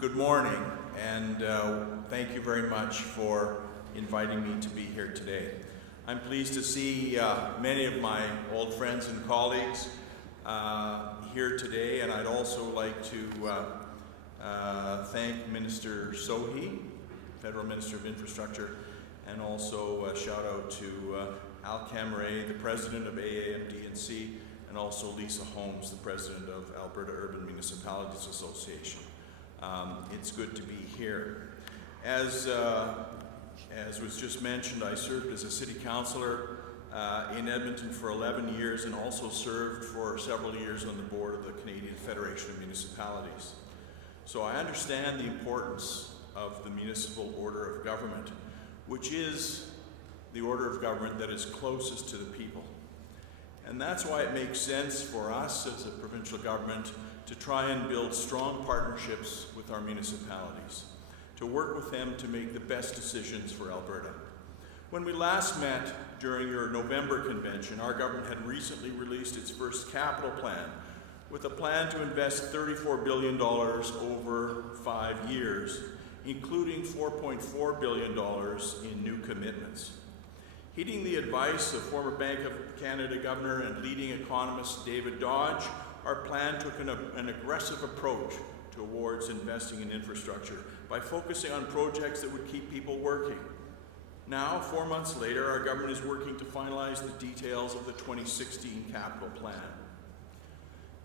Good morning, and thank you very much for inviting me to be here today. I'm pleased to see many of my old friends and colleagues here today, and I'd also like to thank Minister Sohi, Federal Minister of Infrastructure, and also a shout out to Al Camaret, the President of AAMDC, and also Lisa Holmes, the President of Alberta Urban Municipalities Association. It's good to be here. As was just mentioned, I served as a City Councillor in Edmonton for 11 years and also served for several years on the board of the Canadian Federation of Municipalities. So I understand the importance of the municipal order of government, which is the order of government that is closest to the people. And that's why it makes sense for us as a provincial government to try and build strong partnerships with our municipalities, to work with them to make the best decisions for Alberta. When we last met during your November convention, our government had recently released its first capital plan with a plan to invest $34 billion over 5 years, including $4.4 billion in new commitments. Heeding the advice of former Bank of Canada Governor and leading economist David Dodge, our plan took an aggressive approach towards investing in infrastructure by focusing on projects that would keep people working. Now, 4 months later, our government is working to finalize the details of the 2016 capital plan.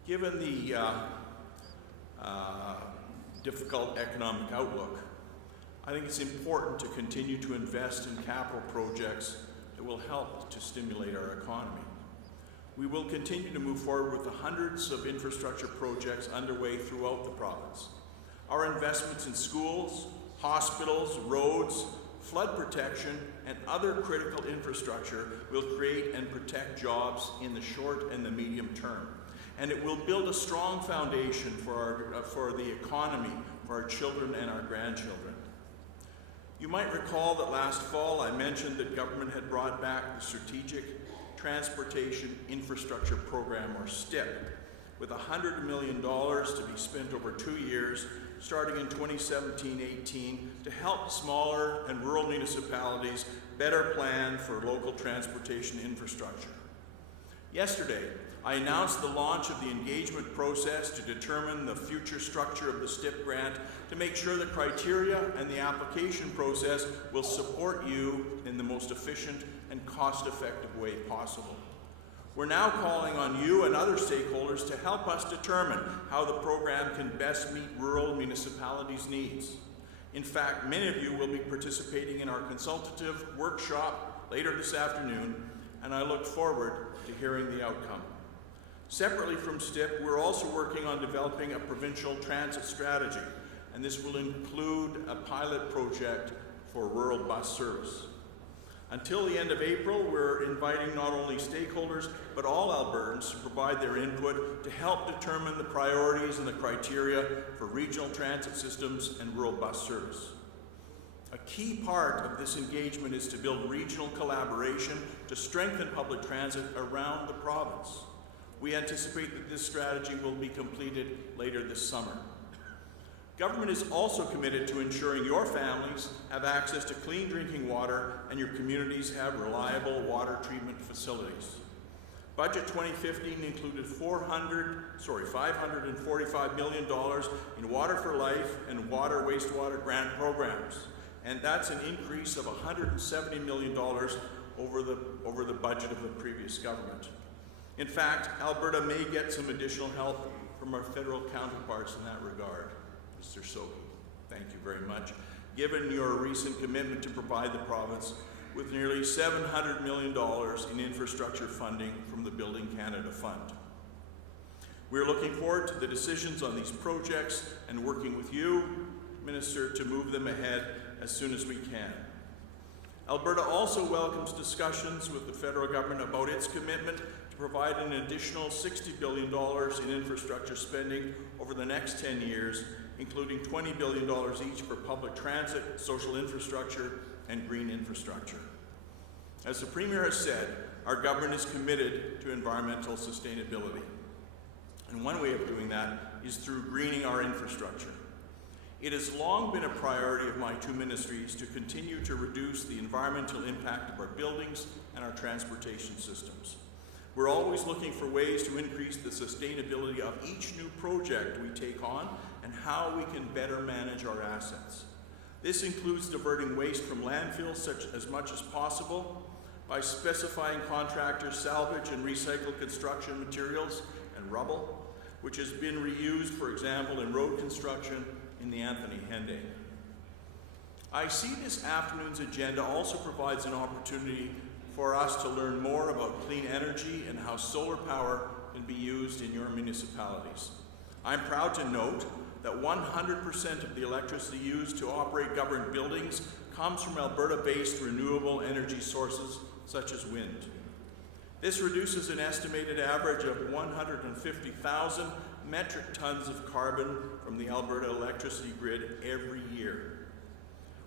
Given the difficult economic outlook, I think it's important to continue to invest in capital projects that will help to stimulate our economy. We will continue to move forward with the hundreds of infrastructure projects underway throughout the province. Our investments in schools, hospitals, roads, flood protection, and other critical infrastructure will create and protect jobs in the short and the medium term. And it will build a strong foundation for the economy, for our children and our grandchildren. You might recall that last fall I mentioned that government had brought back the Strategic Transportation Infrastructure Program, or STIP, with $100 million to be spent over 2 years, starting in 2017-18, to help smaller and rural municipalities better plan for local transportation infrastructure. Yesterday, I announced the launch of the engagement process to determine the future structure of the STIP grant to make sure the criteria and the application process will support you in the most efficient and cost-effective way possible. We're now calling on you and other stakeholders to help us determine how the program can best meet rural municipalities' needs. In fact, many of you will be participating in our consultative workshop later this afternoon, and I look forward to hearing the outcome. Separately from STIP, we're also working on developing a provincial transit strategy, and this will include a pilot project for rural bus service. Until the end of April, we're inviting not only stakeholders, but all Albertans to provide their input to help determine the priorities and the criteria for regional transit systems and rural bus service. A key part of this engagement is to build regional collaboration to strengthen public transit around the province. We anticipate that this strategy will be completed later this summer. Government is also committed to ensuring your families have access to clean drinking water and your communities have reliable water treatment facilities. Budget 2015 included $545 million in Water for Life and water wastewater grant programs, and that's an increase of $170 million over the budget of the previous government. In fact, Alberta may get some additional help from our federal counterparts in that regard. Mr. Sohi, thank you very much. Given your recent commitment to provide the province with nearly $700 million in infrastructure funding from the Building Canada Fund. We're looking forward to the decisions on these projects and working with you, Minister, to move them ahead as soon as we can. Alberta also welcomes discussions with the federal government about its commitment to provide an additional $60 billion in infrastructure spending over the next 10 years, including $20 billion each for public transit, social infrastructure, and green infrastructure. As the Premier has said, our government is committed to environmental sustainability. And one way of doing that is through greening our infrastructure. It has long been a priority of my two ministries to continue to reduce the environmental impact of our buildings and our transportation systems. We're always looking for ways to increase the sustainability of each new project we take on and how we can better manage our assets. This includes diverting waste from landfills as much as possible, by specifying contractors salvage and recycle construction materials and rubble, which has been reused, for example, in road construction in the Anthony Henday. I see this afternoon's agenda also provides an opportunity for us to learn more about clean energy and how solar power can be used in your municipalities. I'm proud to note that 100% of the electricity used to operate government buildings comes from Alberta-based renewable energy sources such as wind. This reduces an estimated average of 150,000 metric tons of carbon from the Alberta electricity grid every year.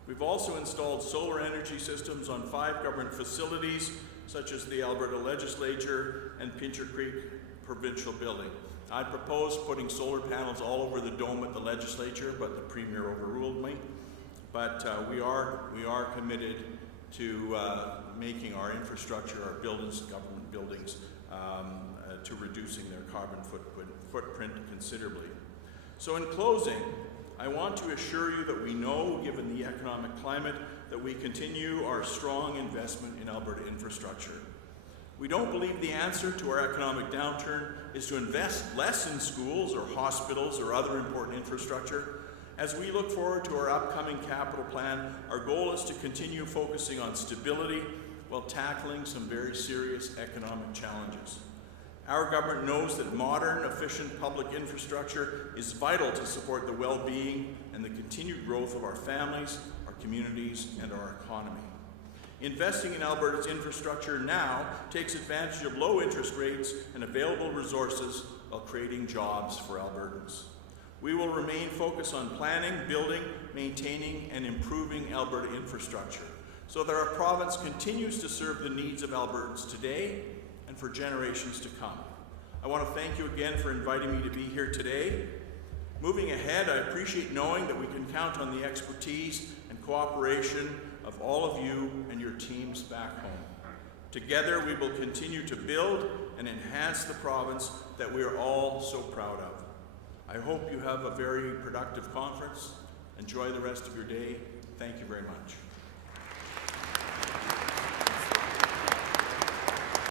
We've also installed solar energy systems on 5 government facilities, such as the Alberta Legislature and Pincher Creek Provincial Building. I proposed putting solar panels all over the dome at the Legislature, but the Premier overruled me. But we are committed to making our infrastructure, our buildings, government buildings, to reducing their carbon footprint considerably. So in closing, I want to assure you that we know, given the economic climate, that we continue our strong investment in Alberta infrastructure. We don't believe the answer to our economic downturn is to invest less in schools or hospitals or other important infrastructure. As we look forward to our upcoming capital plan, our goal is to continue focusing on stability while tackling some very serious economic challenges. Our government knows that modern, efficient public infrastructure is vital to support the well-being and the continued growth of our families, our communities, and our economy. Investing in Alberta's infrastructure now takes advantage of low interest rates and available resources while creating jobs for Albertans. We will remain focused on planning, building, maintaining, and improving Alberta infrastructure so that our province continues to serve the needs of Albertans today and for generations to come. I want to thank you again for inviting me to be here today. Moving ahead, I appreciate knowing that we can count on the expertise and cooperation of all of you and your teams back home. Together, we will continue to build and enhance the province that we are all so proud of. I hope you have a very productive conference. Enjoy the rest of your day. Thank you very much.